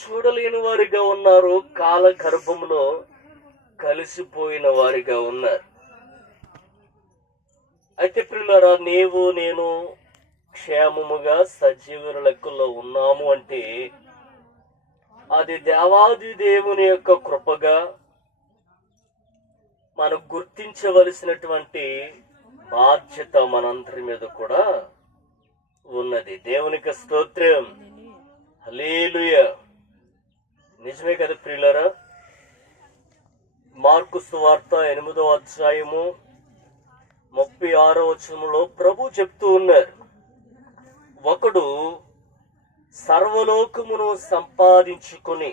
చూడలేని వారిగా ఉన్నారు కాల గర్భంలో కలిసిపోయిన వారిగా ఉన్నారు. అయితే పిల్లరా నీవు నేను క్షేమముగా సజీవుల లెక్కల్లో ఉన్నాము అంటే అది దేవాది దేవుని యొక్క కృపగా మనం గుర్తించవలసినటువంటి బాధ్యత మనందరి మీద కూడా ఉన్నది. దేవునికి స్తోత్రం. హలేలుయ నిజమే కదా ప్రియులరా? మార్కు సువార్త ఎనిమిదో అధ్యాయము ముప్పై ఆరో వచనంలో ప్రభు చెప్తూ ఉన్నారు. ఒకడు సర్వలోకమును సంపాదించుకుని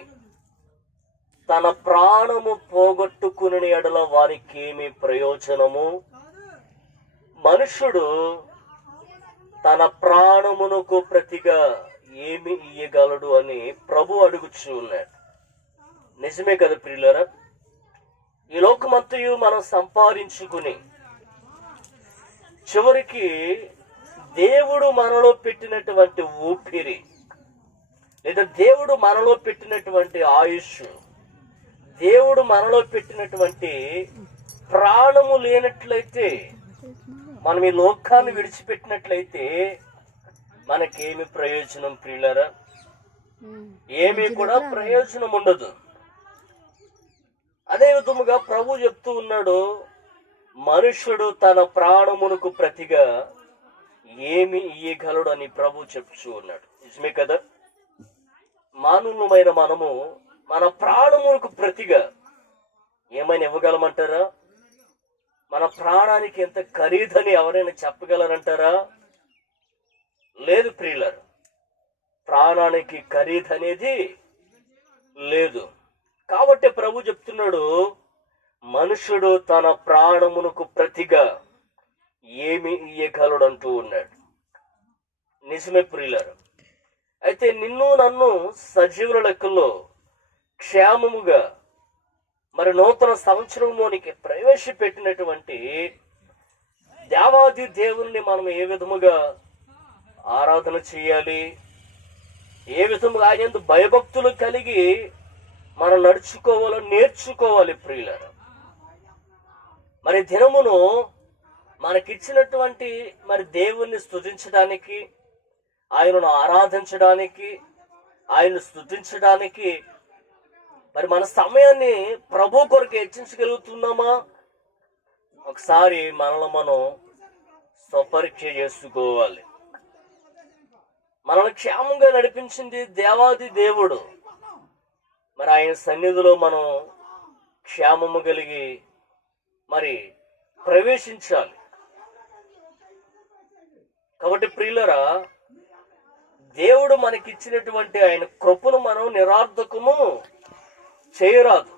తన ప్రాణము పోగొట్టుకుని ఎడల వారికేమి ప్రయోజనము? మనుషుడు తన ప్రాణమునకు ప్రతిగా ఏమి ఇయ్యగలడు అని ప్రభు అడుగుచూ ఉన్నాడు నిజమే కదా ప్రియులరా? ఈ లోకమంతయు మనం సంపాదించుకుని చివరికి దేవుడు మనలో పెట్టినటువంటి ఊపిరి లేదా దేవుడు మనలో పెట్టినటువంటి ఆయుష్ దేవుడు మనలో పెట్టినటువంటి ప్రాణము లేనట్లయితే మనం ఈ లోకాన్ని విడిచిపెట్టినట్లయితే మనకేమి ప్రయోజనం ప్రియులరా? ఏమీ కూడా ప్రయోజనం ఉండదు. అదే విధముగా ప్రభు చెప్తూ ఉన్నాడు మనుషుడు తన ప్రాణమునకు ప్రతిగా ఏమి ఇయ్యగలడు అని ప్రభు చెప్తూ ఉన్నాడు. నిజమే కదా? మానవులమైన మనము మన ప్రాణమునకు ప్రతిగా ఏమైనా ఇవ్వగలమంటారా? మన ప్రాణానికి ఎంత ఖరీదని ఎవరైనా చెప్పగలరంటారా? లేదు ప్రియులర్. ప్రాణానికి ఖరీదనేది లేదు. కాబట్టి ప్రభు చెప్తున్నాడు మనుషుడు తన ప్రాణమునకు ప్రతిగా ఏమి ఇయ్యగలడు అంటూ ఉన్నాడు. నిజమే ప్రియులారు? అయితే నిన్ను నన్ను సజీవుల లెక్కల్లో క్షేమముగా మరి నూతన సంవత్సరంలోనికి ప్రవేశపెట్టినటువంటి దేవాది దేవుణ్ణి మనం ఏ విధముగా ఆరాధన చేయాలి? ఏ విధముగా ఆయన భయభక్తులు కలిగి మనం నడుచుకోవాలో నేర్చుకోవాలి ప్రియులను మరి దినమును మనకిచ్చినటువంటి మరి దేవుణ్ణి స్థుతించడానికి ఆయనను ఆరాధించడానికి ఆయన్ను స్థుతించడానికి మరి మన సమయాన్ని ప్రభు కొరకు హెచ్చించగలుగుతున్నామా? ఒకసారి మనల్ని మనం స్వపరీక్ష చేసుకోవాలి. మనల్ని క్షేమంగా నడిపించింది దేవాది దేవుడు. మరి ఆయన సన్నిధిలో మనం క్షేమము కలిగి మరి ప్రవేశించాలి. కాబట్టి ప్రియులరా దేవుడు మనకిచ్చినటువంటి ఆయన కృపను మనం నిరార్థకము చేయరాదు.